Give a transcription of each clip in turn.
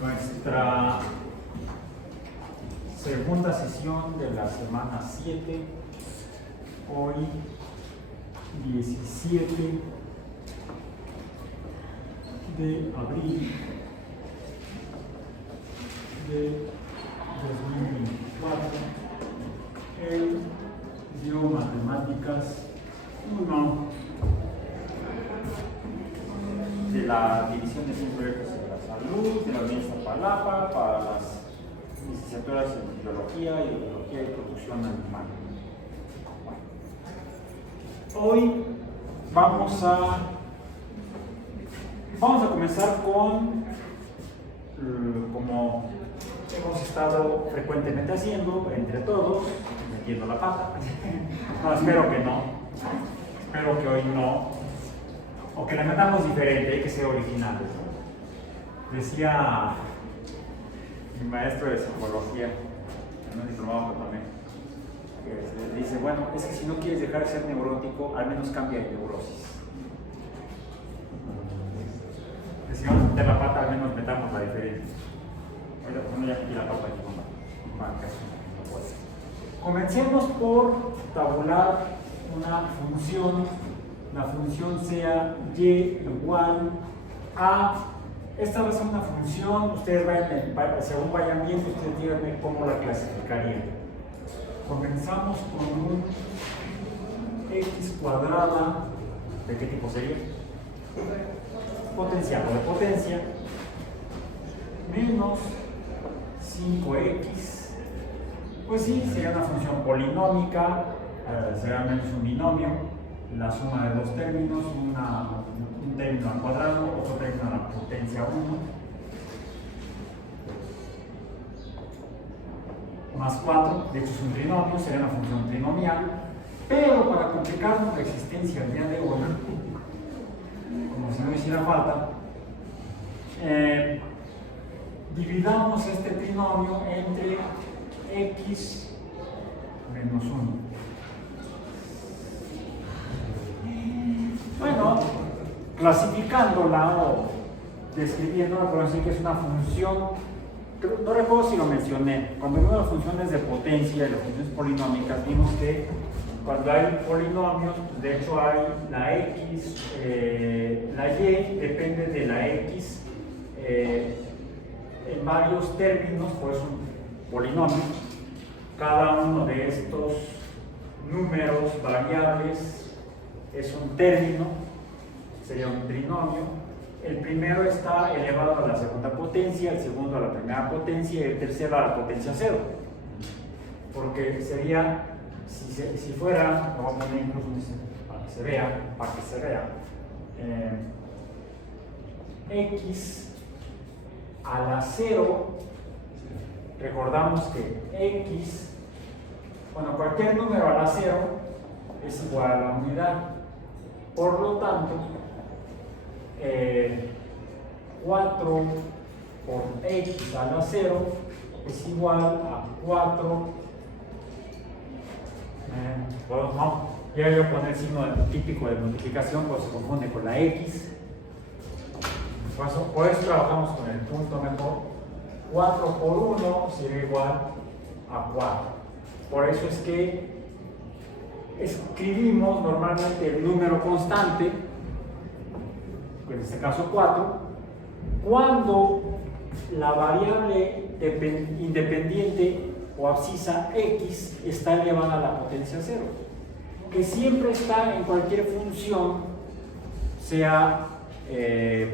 nuestra segunda sesión de la semana 7, hoy 17 de abril de 2024, el dio Matemáticas 1 de la División de Centros de la Salud, de la Universidad de Iztapalapa, para las licenciaturas en Biología y Biología y Producción Animal. Hoy vamos a comenzar con, como hemos estado frecuentemente haciendo, entre todos, metiendo la pata. No, espero que no. Espero que hoy no. O que la metamos diferente, hay que ser originales. Decía mi maestro de psicología, en un diplomado también, que dice, bueno, es que si no quieres dejar de ser neurótico, al menos cambia de neurosis. Que si vamos a meter la pata, al menos metamos la diferente. Bueno, ya metí la pata aquí con marcas. Comencemos por tabular una función. La función sea y igual a. Esta va a ser una función, ustedes según vayan viendo, ustedes díganme cómo la clasificarían. Comenzamos con un x cuadrada, ¿de qué tipo sería? Potencial o de potencia, menos 5x, pues sí, sería una función polinómica, será menos un binomio, la suma de dos términos, un término al cuadrado, otro término a la potencia 1, más 4, de hecho es un trinomio, sería una función trinomial, pero para complicarnos la existencia al día de hoy, como si no hiciera falta, dividamos este trinomio entre x menos 1. Bueno, clasificándola o describiéndola, podemos decir que es una función, no recuerdo si lo mencioné, cuando vimos las funciones de potencia y las funciones polinómicas, vimos que cuando hay polinomios, de hecho hay la x, la y depende de la x en varios términos, por eso un polinomio. Cada uno de estos números variables es un término, sería un trinomio. El primero está elevado a la segunda potencia, el segundo a la primera potencia y el tercero a la potencia 0. Porque sería, si fuera, lo vamos a poner incluso para que se vea, x a la 0, recordamos que x, bueno, cualquier número a la 0 es igual a la unidad. Por lo tanto, 4 por x a la 0 es igual a 4. No, ya voy a poner el signo típico de multiplicación, pues se confunde con la x. Por eso trabajamos con el punto mejor. 4 por 1 sería igual a 4. Por eso es que escribimos normalmente el número constante, en este caso 4, cuando la variable independiente o abscisa x está elevada a la potencia 0, que siempre está en cualquier función, sea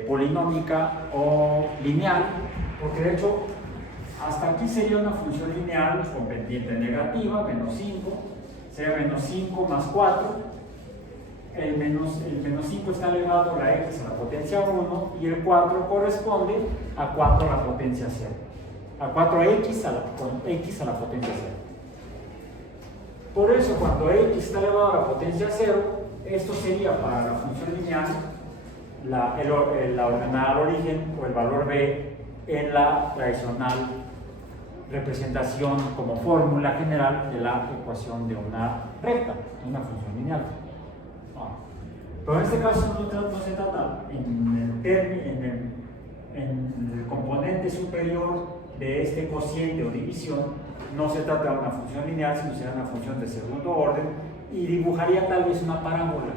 polinómica o lineal, porque de hecho hasta aquí sería una función lineal con pendiente negativa, menos 5, sería menos 5 más 4, el menos 5 está elevado a la x a la potencia 1 y el 4 corresponde a 4 a la potencia 0, a 4x con x a la potencia 0. Por eso cuando x está elevado a la potencia 0, esto sería para la función lineal la ordenada al origen o el valor b en la tradicional representación como fórmula general de la ecuación de una recta, de una función lineal. Pero en este caso no se trata en el componente exponente superior de este cociente o división no se trata de una función lineal, sino será una función de segundo orden y dibujaría tal vez una parábola.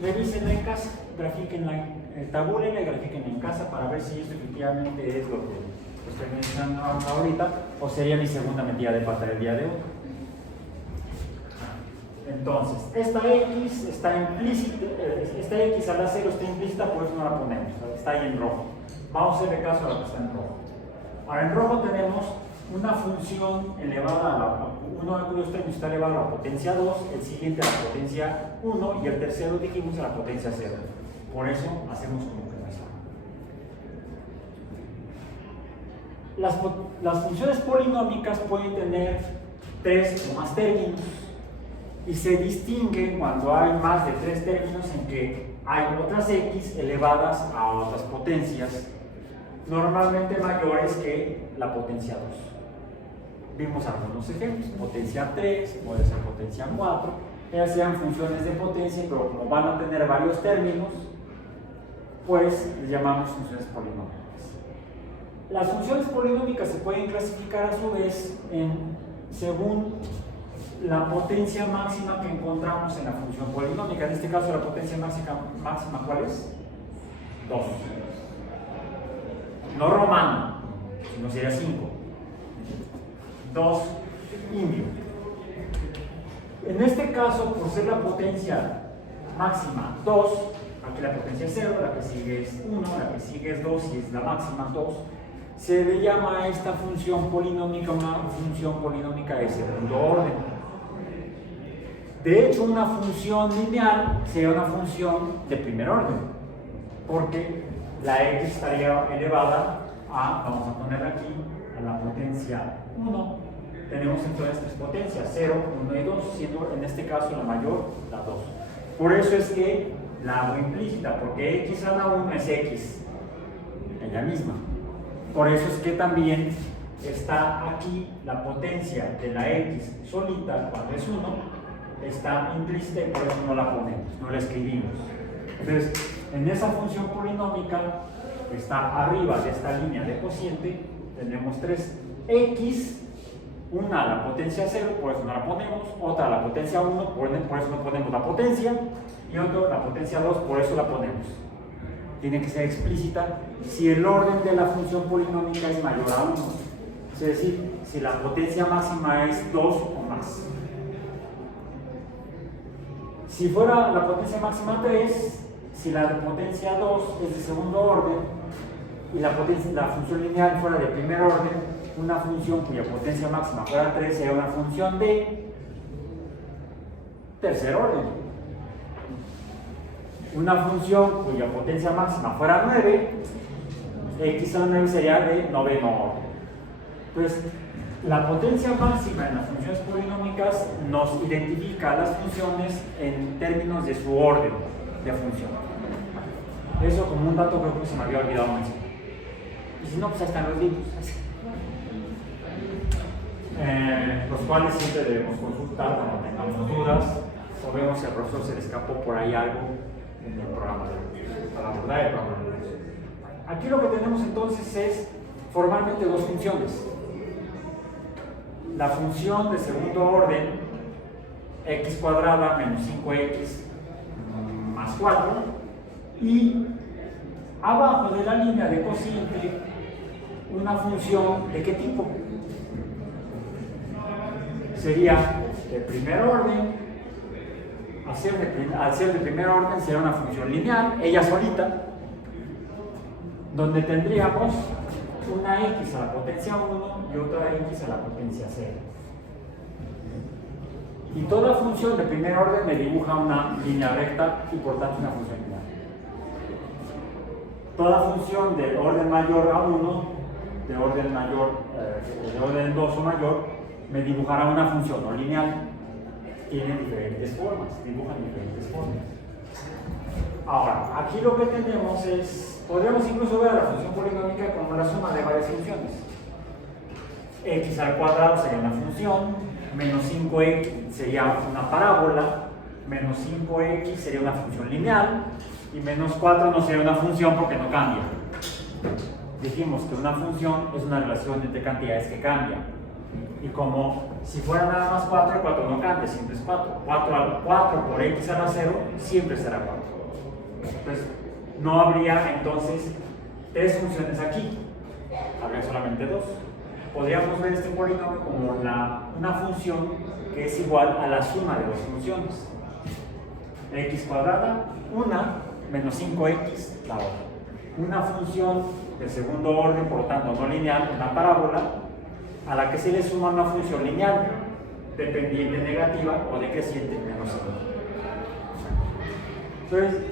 Revísenla en casa, grafíquenla, tabúlenla y grafíquenla en casa para ver si esto efectivamente es lo que estoy mencionando ahorita o sería mi segunda metida de pata del día de hoy. Entonces, esta X está implícita, esta X a la 0 está implícita, por eso no la ponemos, está ahí en rojo. Vamos a hacerle caso a la que está en rojo. Ahora, en rojo tenemos una función elevada a la, uno de cuyos términos está elevado a la potencia 2, el siguiente a la potencia 1 y el tercero dijimos a la potencia 0. Por eso hacemos como que no está. Las funciones polinómicas pueden tener 3 o más términos y se distinguen cuando hay más de 3 términos en que hay otras X elevadas a otras potencias, normalmente mayores que la potencia 2. Vimos algunos ejemplos, potencia 3, puede ser potencia 4, ellas sean funciones de potencia, pero como van a tener varios términos, pues les llamamos funciones polinómicas. Las funciones polinómicas se pueden clasificar a su vez según la potencia máxima que encontramos en la función polinómica. En este caso la potencia máxima ¿cuál es? 2. No romano, sino sería 5. 2 indio. En este caso, por ser la potencia máxima 2, aquí la potencia es 0, la que sigue es 1, la que sigue es 2 y es la máxima 2, se le llama a esta función polinómica una función polinómica de segundo orden. De hecho, una función lineal sería una función de primer orden, porque la X estaría elevada a, vamos a poner aquí, a la potencia 1. Tenemos entonces 3 potencias, 0, 1 y 2, siendo en este caso la mayor, la 2. Por eso es que la hago implícita, porque X a la 1 es X, ella misma. Por eso es que también está aquí la potencia de la X solita, cuando es 1, está implícita y por eso no la ponemos, no la escribimos. Entonces, en esa función polinómica que está arriba de esta línea de cociente, tenemos 3 X, una a la potencia 0, por eso no la ponemos, otra a la potencia 1, por eso no ponemos la potencia, y otra a la potencia 2, por eso la ponemos. Tiene que ser explícita si el orden de la función polinómica es mayor a 1, es decir, si la potencia máxima es 2 o más. Si fuera la potencia máxima 3, si la potencia 2 es de segundo orden y la función lineal fuera de primer orden, una función cuya potencia máxima fuera 3 sería una función de tercer orden. Una función cuya potencia máxima fuera 9, X a la 9 sería de noveno orden. Entonces, la potencia máxima en las funciones polinómicas nos identifica las funciones en términos de su orden de función. Eso como un dato creo que se me había olvidado mencionar. Y si no, pues ahí están los libros. Los cuales siempre debemos consultar cuando tengamos dudas o vemos si al profesor se le escapó por ahí algo en el programa para abordar el programa. Aquí lo que tenemos entonces es formalmente 2 funciones. La función de segundo orden, x cuadrada menos 5x más 4, y abajo de la línea de cociente una función ¿de qué tipo? Sería de primer orden. Al ser de primer orden sería una función lineal, ella solita, donde tendríamos una x a la potencia 1 y otra x a la potencia 0. Y toda función de primer orden me dibuja una línea recta y por tanto una función lineal. Toda función de orden mayor a 1, de orden 2 o mayor, me dibujará una función no lineal. Tienen diferentes formas, dibujan diferentes formas. Ahora, aquí lo que tenemos es, podríamos incluso ver a la función polinómica como la suma de varias funciones. X al cuadrado sería una función, menos 5x sería una parábola, menos 5x sería una función lineal, y menos 4 no sería una función porque no cambia. dijimos que una función es una relación entre cantidades que cambian. Y como si fuera nada más 4, el 4 no cambia, siempre es 4. 4 por x a la 0 siempre será 4. Entonces, no habría entonces 3 funciones aquí, habría solamente 2. Podríamos ver este polinomio como una función que es igual a la suma de 2 funciones. X cuadrada, una, menos 5x, la otra. Una función de segundo orden, por lo tanto no lineal, una parábola, a la que se le suma una función lineal, dependiente negativa o decreciente menos 5. Entonces,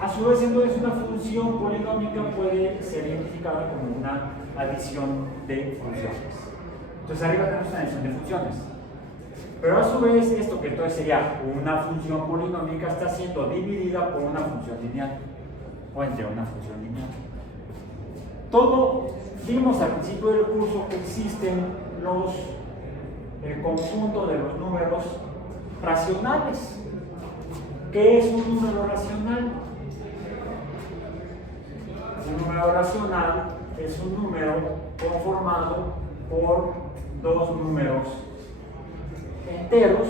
a su vez, entonces, una función polinómica puede ser identificada como una adición de funciones. Entonces, arriba tenemos una adición de funciones. Pero a su vez, esto que entonces sería una función polinómica está siendo dividida por una función lineal, o entre una función lineal. Vimos al principio del curso que existen el conjunto de los números racionales. ¿Qué es un número racional? Un número racional es un número conformado por dos números enteros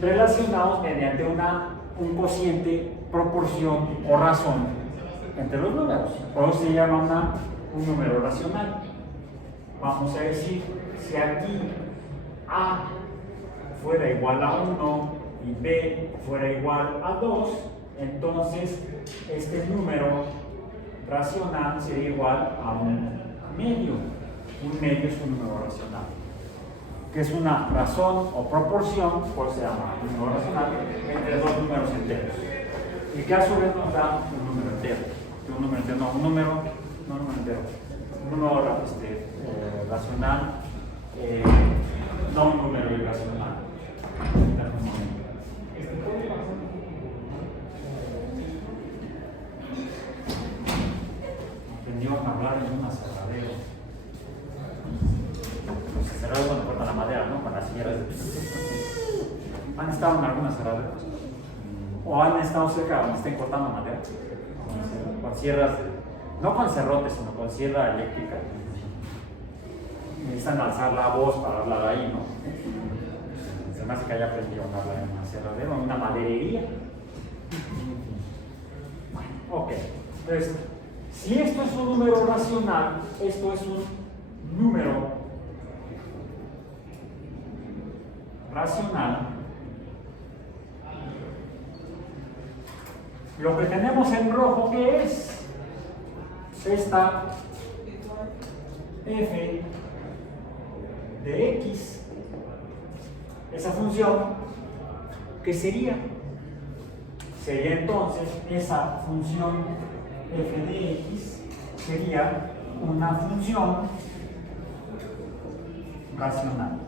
relacionados mediante un cociente, proporción o razón entre los números. Por eso se llama un número racional. Vamos a decir, si aquí A fuera igual a 1 y B fuera igual a 2, entonces este número racional sería igual a un medio. Un medio es un número racional, que es una razón o proporción, por eso se llama un número racional, entre dos números enteros. Y que a su vez nos da un número entero. Un número entero, no un número entero. Un número racional, no un número irracional. Aprendimos a hablar en un aserradero. Los aserraderos cuando cortan la madera, ¿no? Con las sierras. ¿Han estado en algún aserradero? ¿O han estado cerca donde estén cortando madera? Con sierras, no con serrotes, sino con sierra eléctrica. Necesitan alzar la voz para hablar ahí, ¿no? Se me hace que haya aprendido a hablar en un aserradero, en una maderería. Bueno, ok. Entonces, si esto es un número racional, esto es un número racional. Lo que tenemos en rojo, ¿qué es? Esta f de x, esa función, ¿qué sería? Sería entonces esa función f de x, sería una función racional.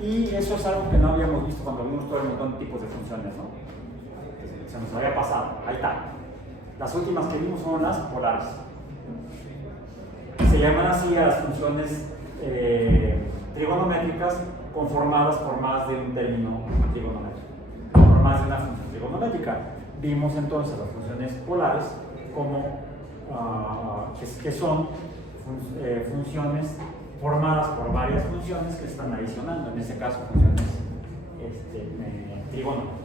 Y eso es algo que no habíamos visto cuando vimos todo el montón de tipos de funciones, ¿no? Se nos había pasado. Ahí está. Las últimas que vimos son las polares. Se llaman así a las funciones trigonométricas conformadas por más de un término trigonométrico, por más de una función trigonométrica. Vimos entonces las funciones polares como que son funciones formadas por varias funciones que están adicionando, en este caso funciones trigonométricas.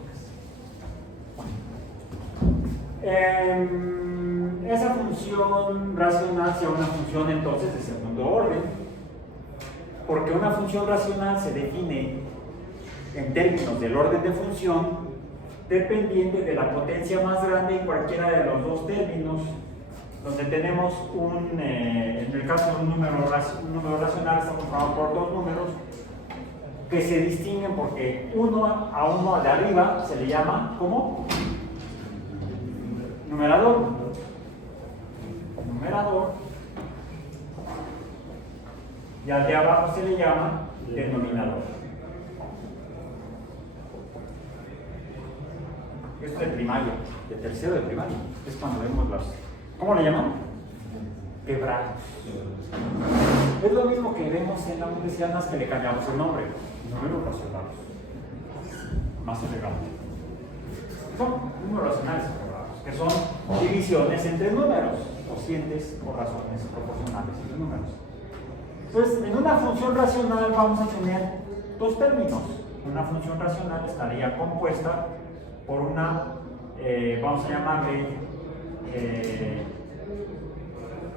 Esa función racional sea una función entonces de segundo orden, porque una función racional se define en términos del orden de función dependiente de la potencia más grande en cualquiera de los dos términos, donde tenemos en el caso de un número racional estamos formado por dos números que se distinguen porque a uno de arriba se le llama ¿cómo? Numerador, y al de abajo se le llama denominador. Esto es de primaria, de tercero de primaria, es cuando vemos las... ¿Cómo le llaman? Quebrados. Es lo mismo que vemos en la universidad, más que le cambiamos el nombre. Números racionales. Más elegante. son números racionales observados, que son divisiones entre números, cocientes o razones proporcionales entre números. Entonces, en una función racional vamos a tener dos términos. Una función racional estaría compuesta por una, vamos a llamarle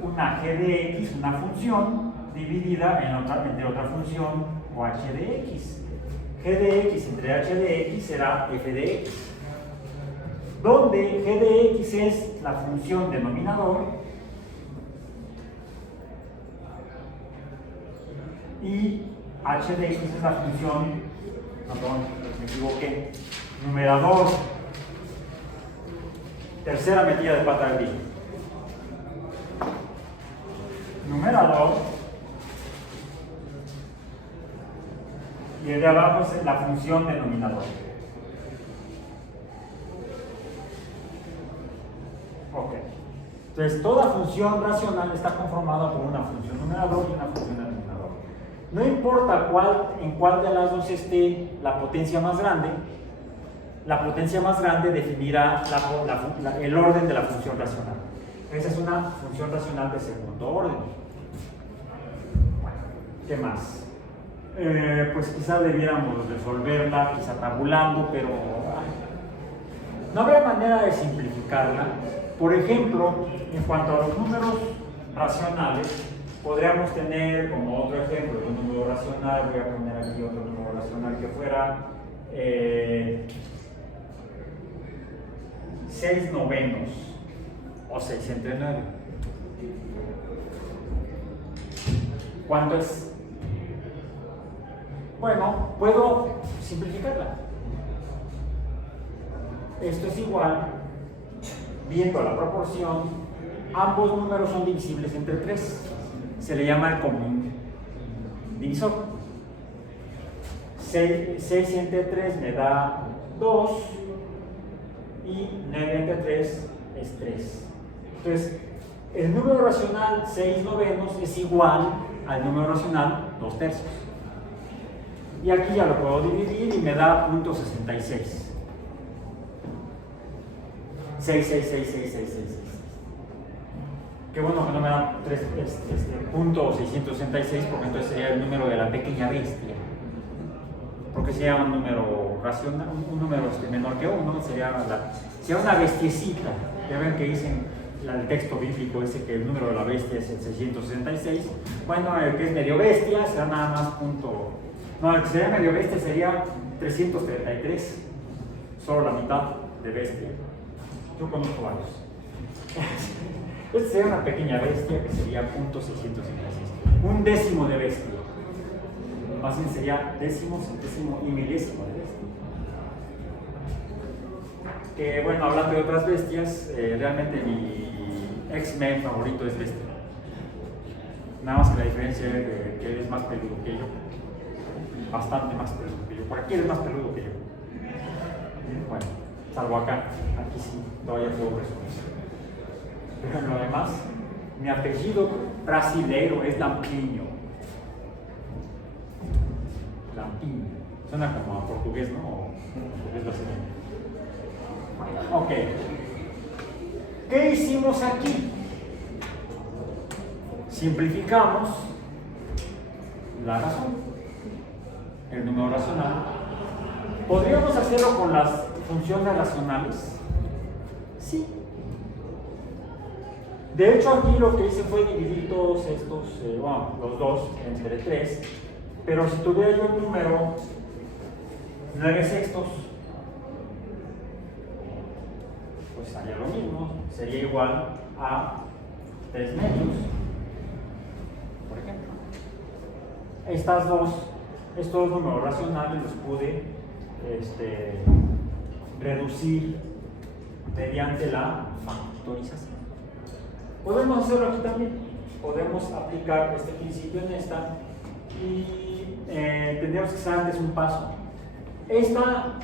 una g de x, una función dividida entre otra función o h de x. G de x entre h de x será f de x, donde g de x es la función denominador y h de x es la función, perdón, me equivoqué, numerador. Tercera metida de pata del día. Numerador y el de abajo es la función denominador. Ok. Entonces, toda función racional está conformada por una función numerador y una función denominador. No importa en cuál de las dos esté la potencia más grande definirá el orden de la función racional. Esa es una función racional de segundo orden. ¿Qué más? Pues quizá debiéramos resolverla, quizá tabulando, pero no habría manera de simplificarla. Por ejemplo, en cuanto a los números racionales, podríamos tener como otro ejemplo de un número racional, voy a poner aquí otro número racional que fuera 6 novenos o 6 entre 9. ¿Cuánto es? Bueno, puedo simplificarla. Esto es igual, viendo la proporción, ambos números son divisibles entre 3. Se le llama el común divisor. 6 entre 3 me da 2 y 9 entre 3 es 3. Entonces, el número racional 6 novenos es igual al número racional 2 tercios. Y aquí ya lo puedo dividir y me da .66. 6, 6, 6, 6, 6, 6, 6. Qué bueno que no me da .666, porque entonces sería el número de la pequeña bestia. Porque sería un número racional, un número menor que 1, sería una bestiecita. Ya ven que dicen el texto bíblico ese que el número de la bestia es el 666. Bueno, el que es medio bestia será nada más no, el que sería medio bestia sería 333, solo la mitad de bestia. Yo conozco varios. Este sería una pequeña bestia que sería .666, un décimo de bestia. Más bien sería décimo, centésimo y milésimo de bestia. Que bueno, hablando de otras bestias, realmente mi X-Men favorito es Bestia. Nada más que la diferencia es que él es más peludo que yo. Bastante más peludo que yo. Por aquí él es más peludo que yo. Bueno, salvo acá. Aquí sí, todavía puedo presumir. Pero en lo demás, mi apellido brasileiro es Lampiño. Lampiño. Suena como a portugués, ¿no? O portugués brasileño. Ok. ¿Qué hicimos aquí? Simplificamos la razón. El número racional. ¿Podríamos hacerlo con las funciones racionales? Sí. De hecho, aquí lo que hice fue dividir todos estos, los dos entre 3. Pero si tuviera yo el número 9 sextos, pues haría lo mismo. Sería igual a 3 medios, por ejemplo. Estos números racionales los pude reducir mediante la factorización. Podemos hacerlo aquí también. Podemos aplicar este principio en esta y tendríamos que hacer antes un paso. Esta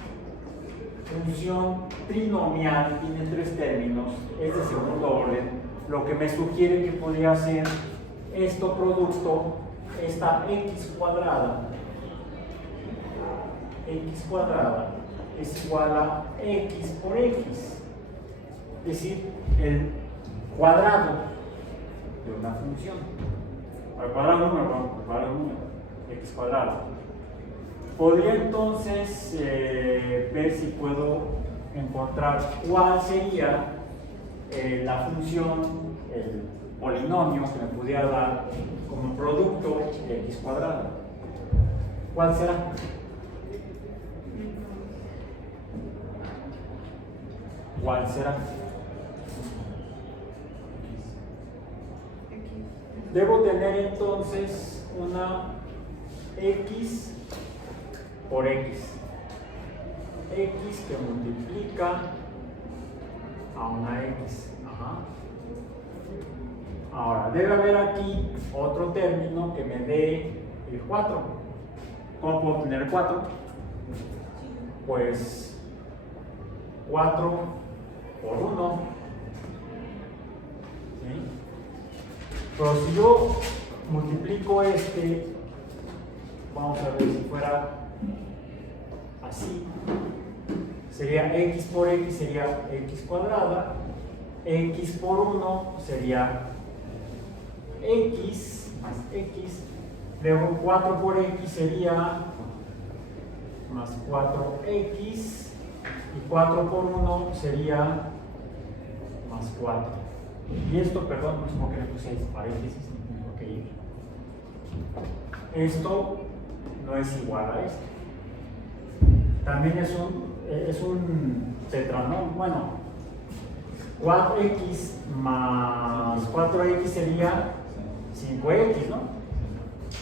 función trinomial tiene 3 términos, es de segundo orden, lo que me sugiere que podría ser esto producto, esta x cuadrada es igual a x por x, es decir, el cuadrado de una función. Al cuadrado del número, al cuadrado del número, x cuadrado. Podría entonces ver si puedo encontrar cuál sería la función, el polinomio que me pudiera dar como producto de x cuadrado. ¿Cuál será? ¿Cuál será? Debo tener entonces una x por x. X que multiplica a una x. Ajá. Ahora, debe haber aquí otro término que me dé el 4. ¿Cómo puedo obtener el 4? Pues 4 por 1. ¿Sí? Pero si yo multiplico este, vamos a ver si fuera así, sería x por x, sería x cuadrada, x por 1 sería x más x, luego 4 por x sería más 4x, y 4 por 1 sería más 4. Y esto, perdón, no sé por qué le puse paréntesis, no tengo que ir. Esto no es igual a esto. También es un tetranomio. Bueno, 4x más 4x sería 5x, ¿no?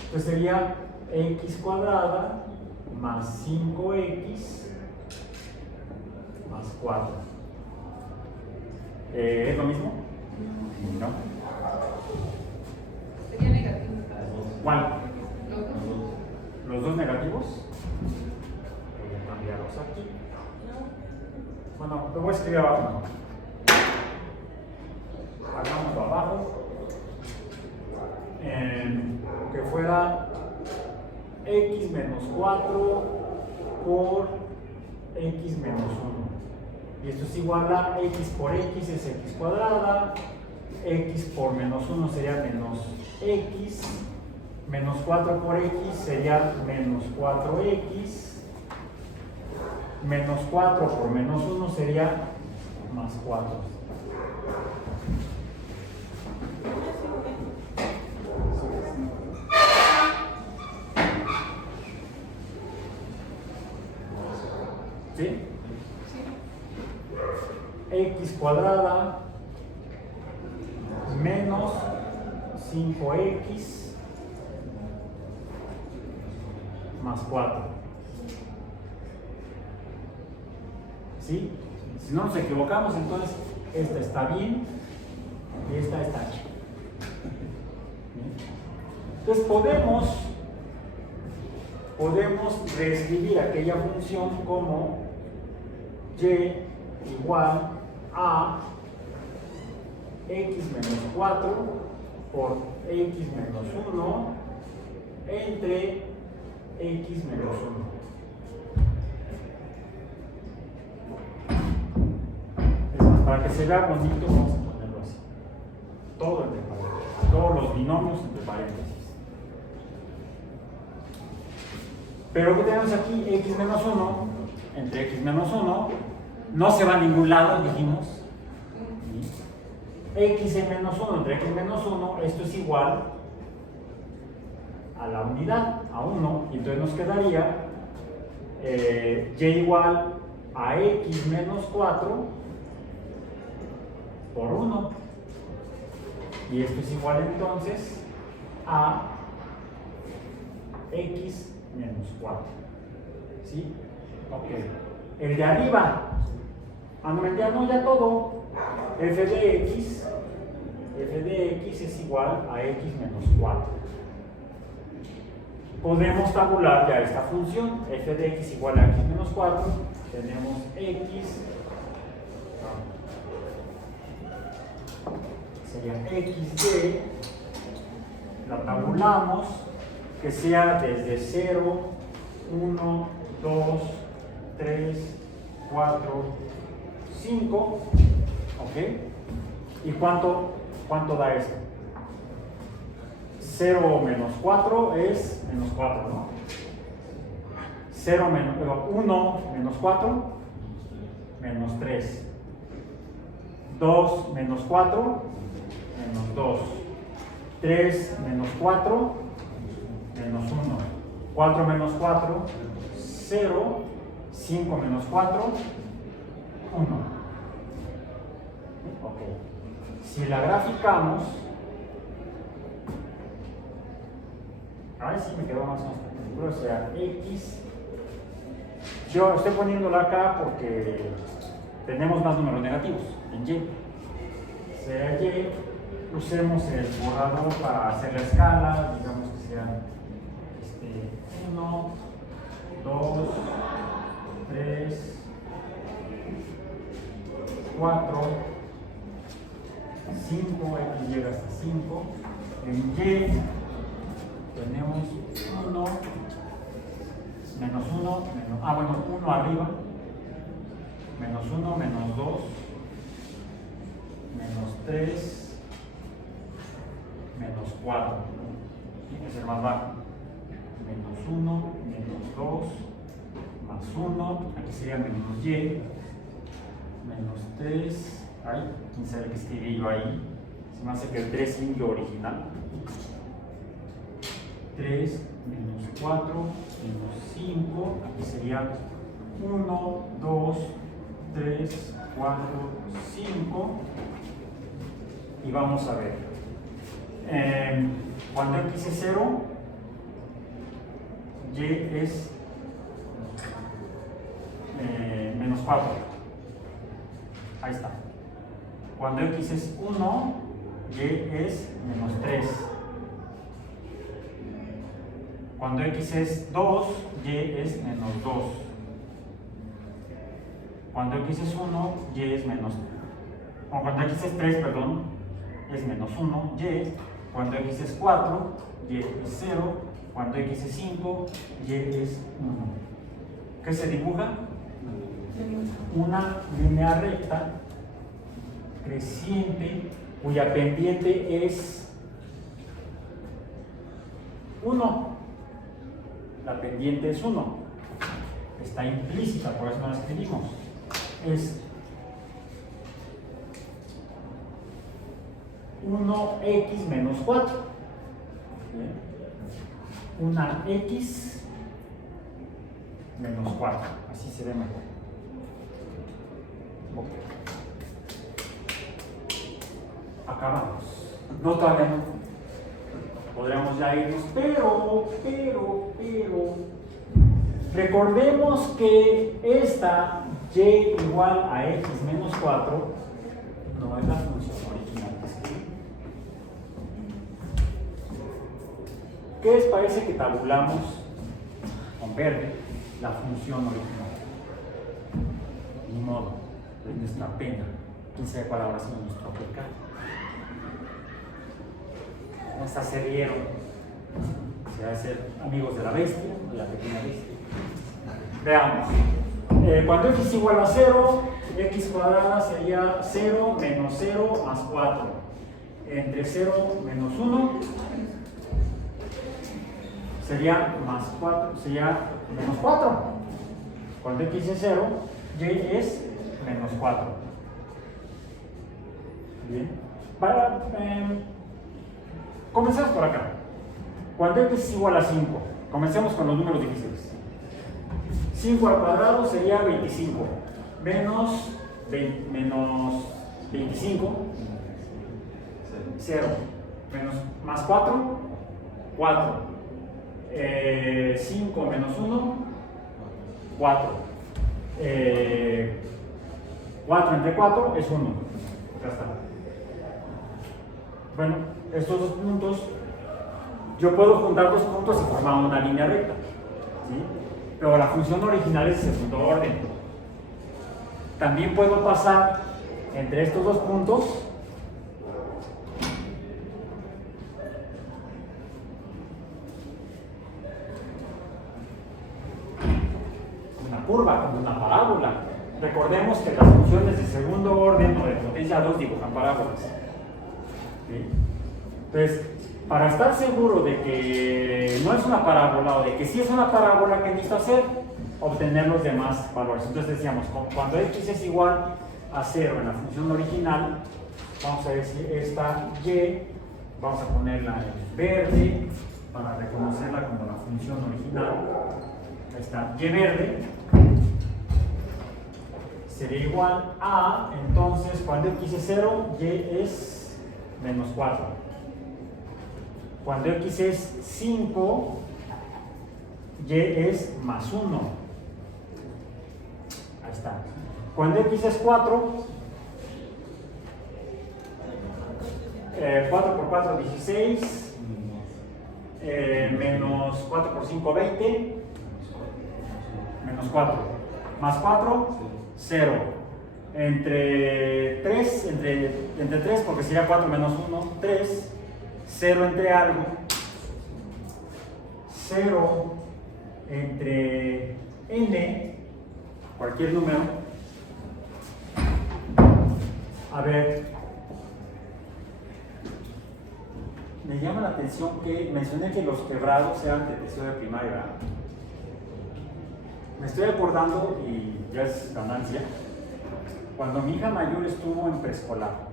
Entonces sería x cuadrada más 5x más 4. ¿Es lo mismo? No. Sería negativo. ¿Cuál? Los dos. ¿Los dos negativos? Voy a cambiarlos aquí. Bueno, lo voy a escribir abajo. Hagámoslo abajo. Que fuera x menos 4 por x menos 1. Y esto es igual a x por x es x cuadrada, x por menos 1 sería menos x, menos 4 por x sería menos 4x, menos 4 por menos 1 sería más 4. ¿Sí? X cuadrada menos 5x más 4. ¿Sí? Si no nos equivocamos, entonces esta está bien y esta está hecha. Entonces podemos reescribir aquella función como y igual a x menos 4 por x menos 1 entre x menos 1. Es más, para que se vea bonito, vamos a ponerlo así. Todo entre paréntesis, todos los binomios entre paréntesis. Pero ¿qué tenemos aquí? X menos 1 entre x menos 1 no se va a ningún lado, dijimos. X menos 1 entre x menos 1, esto es igual a la unidad, a 1, y entonces nos quedaría y igual a x menos 4 por 1, y esto es igual entonces a x menos 4. ¿Sí? Ok. El de arriba, no, ya todo. F de x es igual a x menos 4. Podemos tabular ya esta función, f de x igual a x menos 4, tenemos x, sería x de, la tabulamos, que sea desde 0, 1, 2, 3, 4, 5. ¿Ok? ¿Y cuánto da esto? 0 menos 4 es menos 4, ¿no? 1 menos 4, menos 3. 2 menos 4, menos 2. 3 menos 4, menos 1. 4 menos 4, 0. 5 menos 4, 1. Ok. Si la graficamos, ahora sí me quedó más o menos, o sea, X. Yo estoy poniéndola acá porque tenemos más números negativos en Y. Sea Y, usemos el borrador para hacer la escala, digamos que sea 1, 2, 3, 4, 5, X llega hasta 5. En Y tenemos 1, menos 1, bueno, 1 arriba, menos 1, menos 2, menos 3, menos 4. Tiene que ser más bajo. Menos 1, menos 2, más 1, aquí sería menos Y, menos 3, ay, quién sabe qué escribí yo ahí, se me hace que el 3 es lo original. 3, menos 4, menos 5, aquí sería 1, 2, 3, 4, 5, y vamos a ver, cuando X es 0, Y es menos 4, ahí está. Cuando X es 1, Y es menos 3. Cuando X es 2, Y es menos 2. Cuando X es 1, Y es menos... O cuando X es 3, perdón, es menos 1, Y. Cuando X es 4, Y es 0. Cuando X es 5, Y es 1. ¿Qué se dibuja? Una línea recta creciente cuya pendiente es 1. La pendiente es 1. Está implícita, por eso no la escribimos. Es 1x menos 4. Una x menos 4. Así se ve mejor. Okay. Acabamos. No, todavía no. Podríamos ya irnos, pero recordemos que esta y igual a x menos 4 no es la función original que escribí. ¿Qué les parece que tabulamos con verde la función original? Ni modo, es nuestra pena. Quién sabe cuál habrá sido nuestro pecado. Hasta se rieron. Se va a ser amigos de la bestia, de la pequeña bestia. Veamos. Cuando x es igual a 0, x cuadrada sería 0 menos 0 más 4. Entre 0 menos 1 sería más 4, sería menos 4. Cuando x es 0, y es menos 4. Bien. Comencemos por acá. Cuando x es igual a 5, comencemos con los números difíciles. 5 al cuadrado sería 25, menos 25, 0, menos, más 4, 4, 5 menos 1, 4, 4 entre 4 es 1, ya está. Bueno, estos dos puntos, yo puedo juntar dos puntos y formar una línea recta, ¿sí? Pero la función original es el segundo orden. También puedo pasar entre estos dos puntos una curva como una parábola. Recordemos que las funciones de segundo orden o de potencia 2 dibujan parábolas. ¿Sí? Entonces, para estar seguro de que no es una parábola o de que sí es una parábola, ¿qué necesito hacer? Obtener los demás valores. Entonces decíamos, cuando x es igual a 0 en la función original, vamos a decir esta y, vamos a ponerla en verde para reconocerla como la función original. Ahí está, y verde sería igual a, entonces cuando x es 0, y es menos 4. Cuando x es 5, y es más 1. Ahí está. Cuando x es 4, 4 por 4, 16, menos 4 por 5, 20, menos 4, más 4, 0. Entre 3, entre 3, porque sería 4 menos 1, 3, 0 entre algo, 0 entre n, cualquier número. A ver, me llama la atención que mencioné que los quebrados eran de tercero de primaria, ¿verdad? Me estoy acordando, y ya es ganancia, cuando mi hija mayor estuvo en preescolar.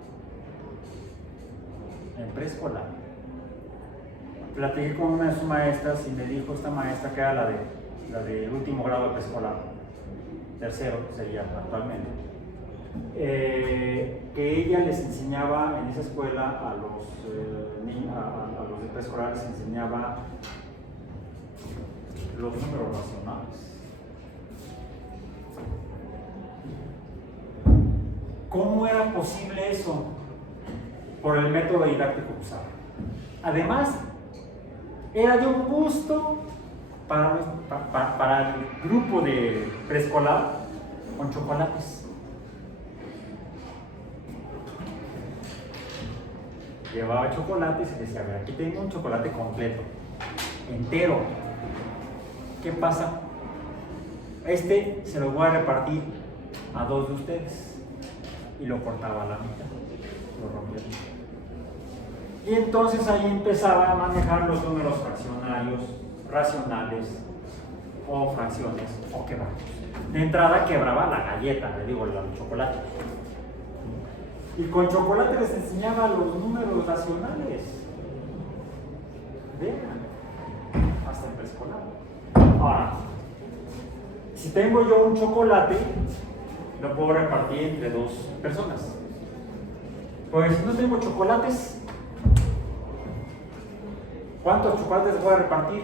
Platiqué con una de sus maestras y me dijo esta maestra que era la del último grado de preescolar, tercero sería actualmente, que ella les enseñaba en esa escuela a los niños, a los de preescolar les enseñaba los números racionales. ¿Cómo era posible eso? Por el método didáctico que usaba. Además, era de un gusto para el grupo de preescolar con chocolates. Llevaba chocolates y decía, a ver, aquí tengo un chocolate completo, entero. ¿Qué pasa? Este se lo voy a repartir a 2 de ustedes. Y lo cortaba a la mitad, lo rompía. Y entonces ahí empezaba a manejar los números fraccionarios, racionales, o fracciones, o quebrados. De entrada quebraba la galleta, le digo, el chocolate. Y con chocolate les enseñaba los números racionales. Vean, hasta el preescolar. Ahora, si tengo yo un chocolate, lo puedo repartir entre 2 personas. Pues si no tengo chocolates, ¿cuántos chocolates voy a repartir?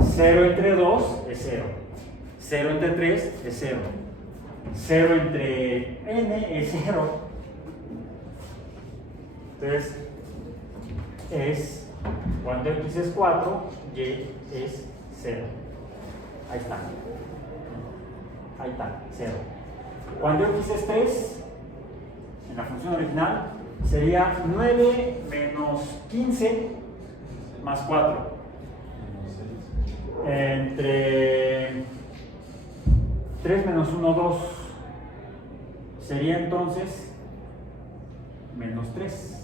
Cero entre 2 es 0. 0 entre 3 es 0. 0 entre n es 0. Entonces, es cuando x es 4, y es 0. Ahí está. Ahí está, 0. Cuando x es 3, en la función original, sería 9 menos 15 más 4. Entre 3 menos 1, 2. Sería entonces menos 3.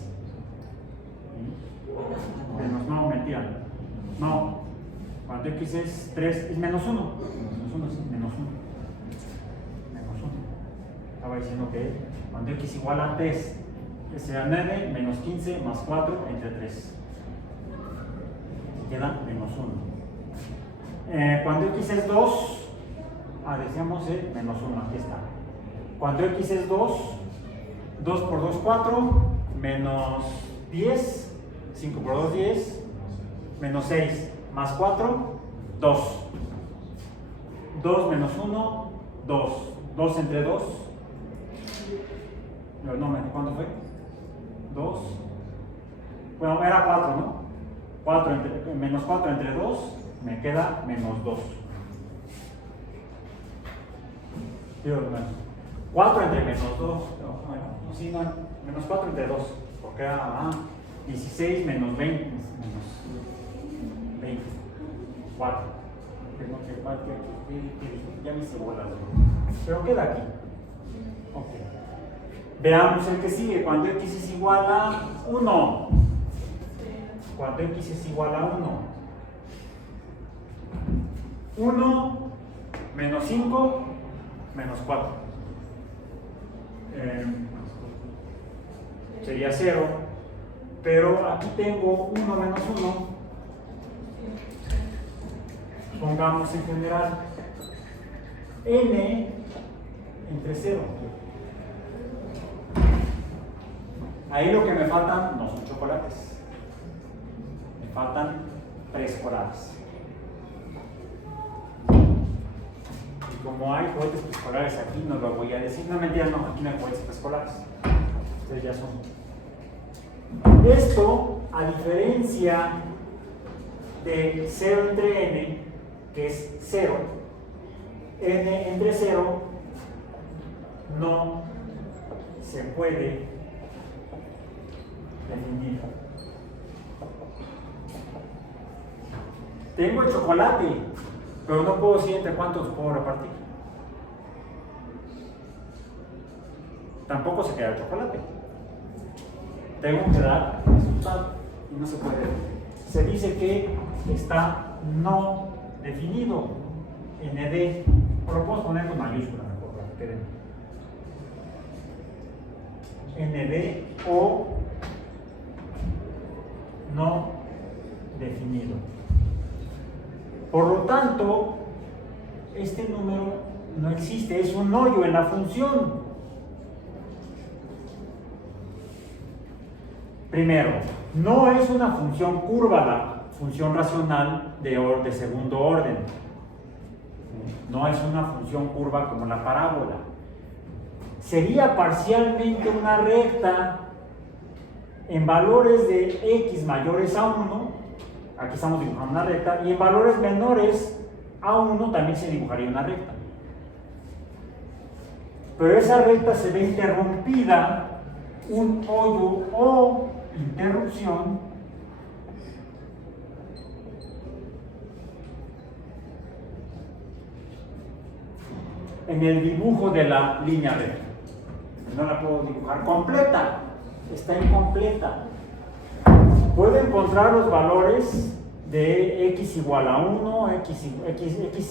Menos, no, mentira. No, cuando x es 3, es menos 1. Menos 1, sí, menos 1. Menos 1. Estaba diciendo que cuando x igual a 3, que será 9 menos 15 más 4 entre 3. Queda menos 1. Cuando x es 2, decíamos menos 1, aquí está. Cuando x es 2, 2 por 2, 4, menos 10. 5 por 2, 10, menos 6, más 4, 2. 2 menos 1, 2. 2 entre 2. No, ¿cuánto fue? 2. Bueno, era 4, ¿no? 4 entre, menos 4 entre 2, me queda menos 2. 4 entre menos 2. Bueno, sí, no, menos 4 entre 2. Porque era 16 menos 20, 4. Ya me hice bolas. Pero queda aquí. Ok. Veamos el que sigue. Cuando x es igual a 1. Cuando x es igual a 1. 1 menos 5 menos 4. Sería 0. Pero aquí tengo 1 menos 1. Pongamos en general n entre 0. Ahí lo que me faltan no son chocolates, me faltan preescolares. Y como hay juguetes preescolares aquí, no lo voy a decir. No, mentira, no, aquí no hay juguetes preescolares. Ustedes ya son. Esto, a diferencia de 0 entre n, que es 0, n entre 0 no se puede definir. Tengo el chocolate, pero no puedo decir entre cuántos puedo repartir. Tampoco se queda el chocolate. Tengo que dar resultado y no se puede. Se dice que está no definido. ND, lo puedo poner con mayúscula mejor para que quede. ND o no definido. Por lo tanto, este número no existe, es un hoyo en la función. Primero, no es una función curva la función racional de segundo orden. No es una función curva como la parábola. Sería parcialmente una recta en valores de x mayores a 1, aquí estamos dibujando una recta, y en valores menores a 1 también se dibujaría una recta. Pero esa recta se ve interrumpida, un hoyo o interrupción en el dibujo de la línea recta. No la puedo dibujar completa, está incompleta. Puedo encontrar los valores de x igual a 1, x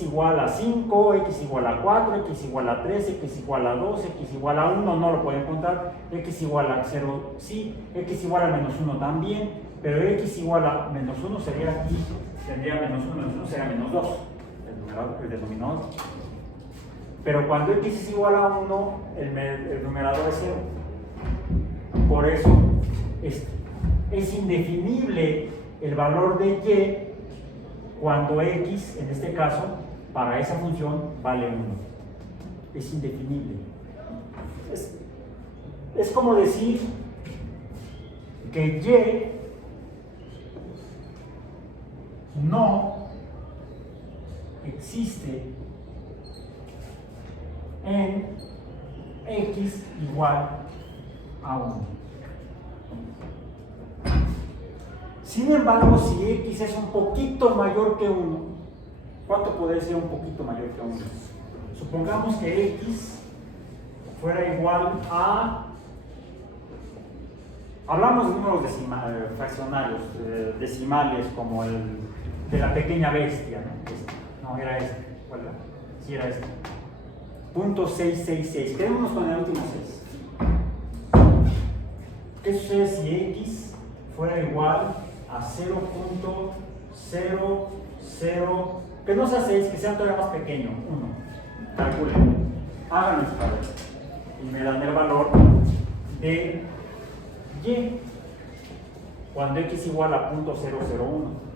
igual a 5, x igual a 4, x igual a 3, x igual a 2, x igual a 1, no lo puedo encontrar, x igual a 0 sí, x igual a menos 1 también, pero x igual a menos 1 sería aquí, tendría menos 1 sería menos 2, el denominador. Pero cuando x es igual a 1, el numerador es 0. Por eso es indefinible el valor de y cuando x, en este caso, para esa función vale 1. Es indefinible. Es como decir que y no existe en x igual a 1. Sin embargo, si x es un poquito mayor que 1, ¿cuánto podría ser un poquito mayor que 1? Supongamos que x fuera igual a... Hablamos de números fraccionarios, decimales, como el de la pequeña bestia, ¿no? No, era este, ¿verdad? Sí, era este. .666. Quedémonos con el último 6. ¿Qué sucede si x fuera igual a 0.00, que no sea 6, que sea todavía más pequeño, 1? Calculen, hagan el favor y me dan el valor de y cuando x igual a 0.001.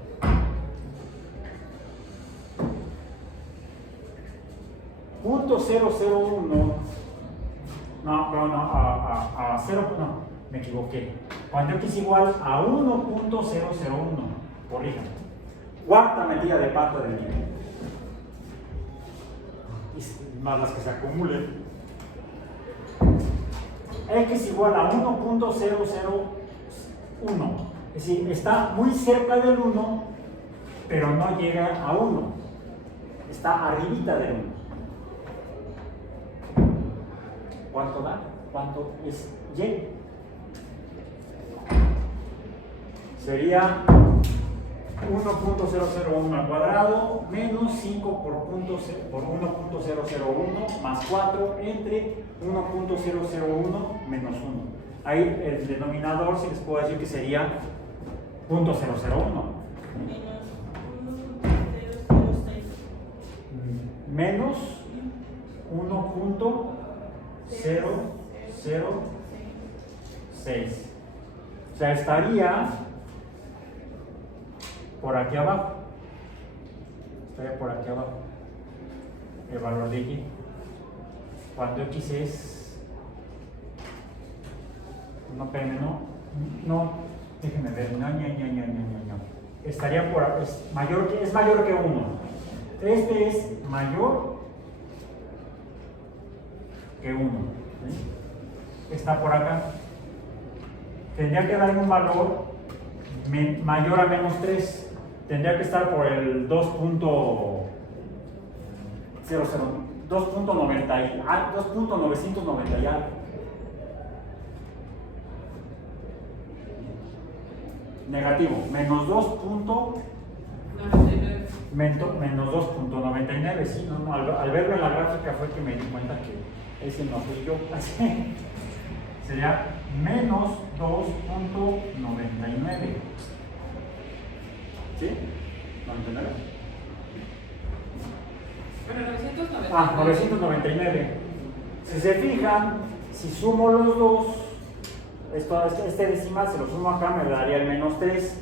.001, a 0, no, me equivoqué. Cuando x igual a 1.001, corríjame. Cuarta medida de pata del nivel. Y más las que se acumulen. X igual a 1.001. Es decir, está muy cerca del 1, pero no llega a 1. Está arribita de 1. ¿Cuánto da? ¿Cuánto es y? Sería 1.001 al cuadrado menos 5 por 1.001 más 4 entre 1.001 menos 1. Ahí el denominador, si les puedo decir que sería 0.001. Menos 1.006. O sea, estaría por aquí abajo. Estaría por aquí abajo. El valor de y. Cuando x es. No, espérame, no. Déjenme ver. No. Estaría por. Es mayor que 1. Este es mayor que 1. ¿Sí? Está por acá. Tendría que darme un valor mayor a menos 3. Tendría que estar por el 2.990 y algo. Negativo, menos 2.99, sí, no, al verlo en la gráfica fue que me di cuenta que ese no fui yo. Sería menos 2.99. ¿Sí? 99. Pero 999. 999. Si se fijan, si sumo los dos, este decimal se lo sumo acá, me daría el menos 3.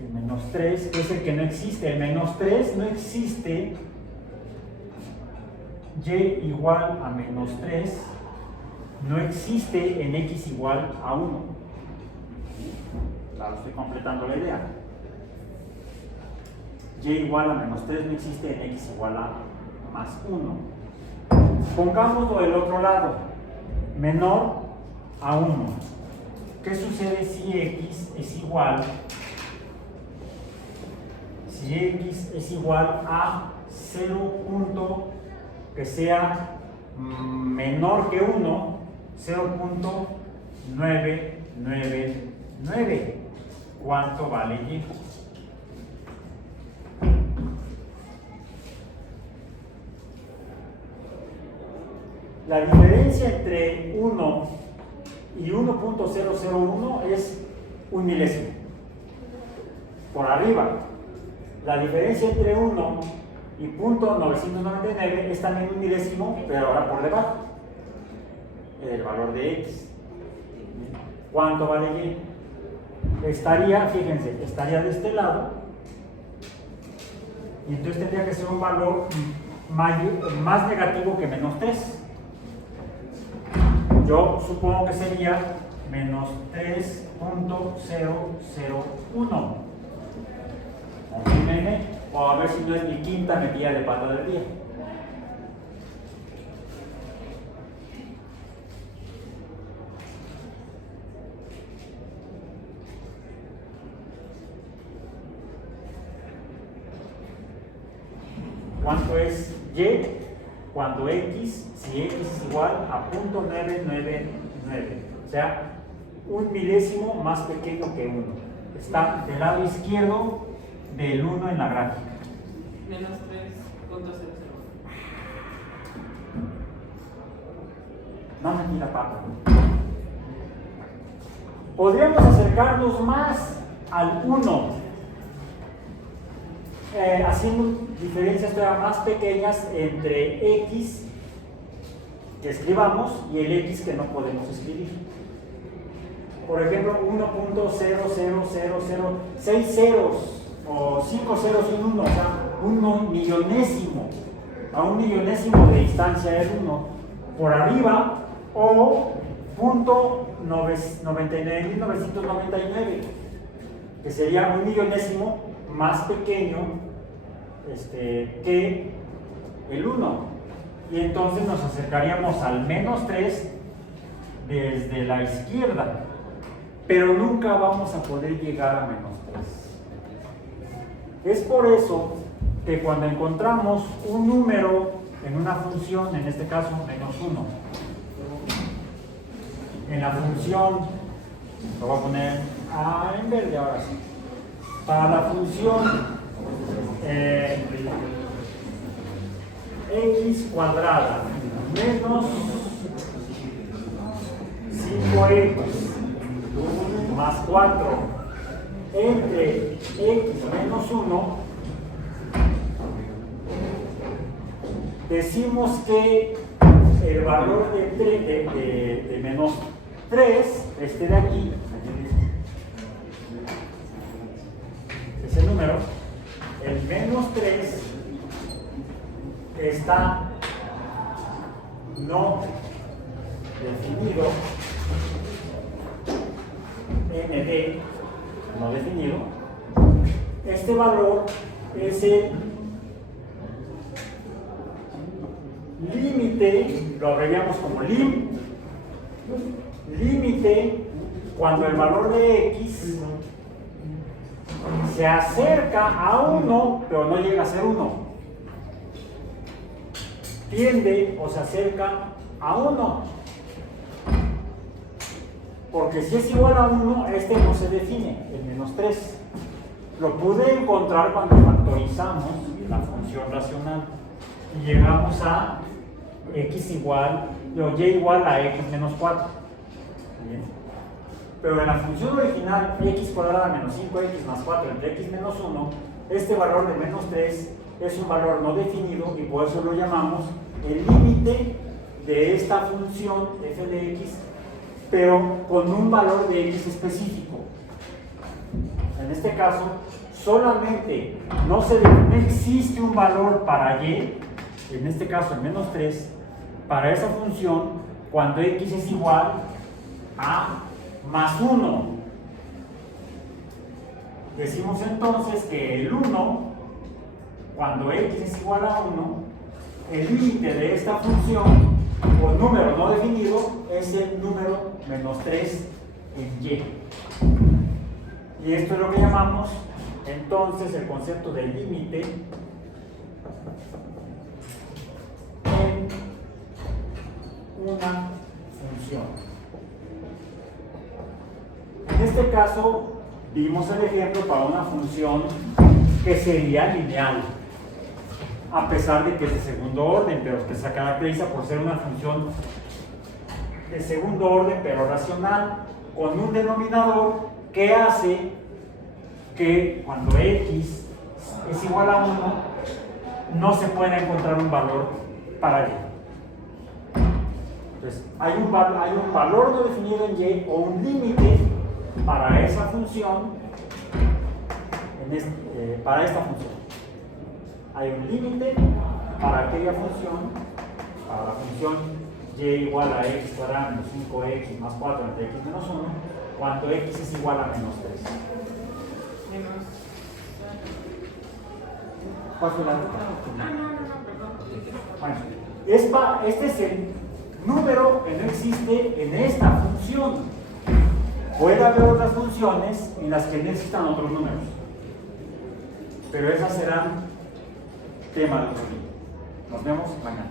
El menos 3 es el que no existe. El menos 3 no existe. Y igual a menos 3 no existe en x igual a 1. Claro, estoy completando la idea. Y igual a menos 3 no existe en x igual a más 1. Pongámoslo del otro lado. Menor a 1. ¿Qué sucede si x es igual? Si x es igual a 0. Que sea menor que 1, 0.999. ¿Cuánto vale y? La diferencia entre 1 y 1.001 es un milésimo. Por arriba. La diferencia entre 1 y .999 es también un milésimo, pero ahora por debajo. El valor de x. ¿Cuánto vale y? Estaría, fíjense, estaría de este lado. Y entonces tendría que ser un valor más negativo que menos 3. Yo supongo que sería menos 3.001. Confírmenme, o a ver si no es mi quinta metida de pata del día. ¿Cuánto es y cuando x, si x es igual a .999? O sea, un milésimo más pequeño que 1. Está del lado izquierdo del 1 en la gráfica. Menos 3.00. No me tira pata. Podríamos acercarnos más al 1, haciendo diferencias todavía más pequeñas entre x que escribamos y el x que no podemos escribir. Por ejemplo, 1.00006 ceros o 5 ceros y un 1, o sea, un millonésimo, a un millonésimo de distancia del 1 por arriba, o .99999, que sería un millonésimo más pequeño que el 1, y entonces nos acercaríamos al menos 3 desde la izquierda, pero nunca vamos a poder llegar a menos 3. Es por eso que cuando encontramos un número en una función, en este caso menos 1, en la función, lo voy a poner en verde ahora sí, para la función x cuadrada menos 5x más 4 entre x menos 1, decimos que el valor de menos 3, este de aquí, ese número, el menos 3 está no definido, nd, no definido. Este valor es el límite, lo abreviamos como lim, límite cuando el valor de x se acerca a 1, pero no llega a ser 1. Tiende o se acerca a 1. Porque si es igual a 1, este no se define, el menos 3. Lo pude encontrar cuando factorizamos la función racional y llegamos a x igual, o y igual a x menos 4. ¿Bien? Pero en la función original, x cuadrada menos 5x más 4 entre x menos 1, este valor de menos 3 es un valor no definido y por eso lo llamamos el límite de esta función f de x, pero con un valor de x específico. En este caso, solamente no existe un valor para y, en este caso el menos 3, para esa función cuando x es igual a más 1. Decimos entonces que el 1, cuando x es igual a 1, el límite de esta función o número no definido es el número menos 3 en y. Y esto es lo que llamamos entonces el concepto del límite en una función. En este caso vimos el ejemplo para una función que sería lineal, a pesar de que es de segundo orden, pero que se caracteriza por ser una función de segundo orden, pero racional, con un denominador que hace que cuando x es igual a 1, no se pueda encontrar un valor para y. Entonces, hay un valor no definido en y o un límite para esa función, para esta función. Hay un límite para aquella función, para la función y igual a x cuadrada menos 5x más 4 entre x menos 1, cuando x es igual a menos 3. ¿Cuál fue la otra? Bueno, este es el número que no existe en esta función. Puede haber otras funciones en las que no existan otros números, pero esas serán tema de otro día. Nos vemos mañana.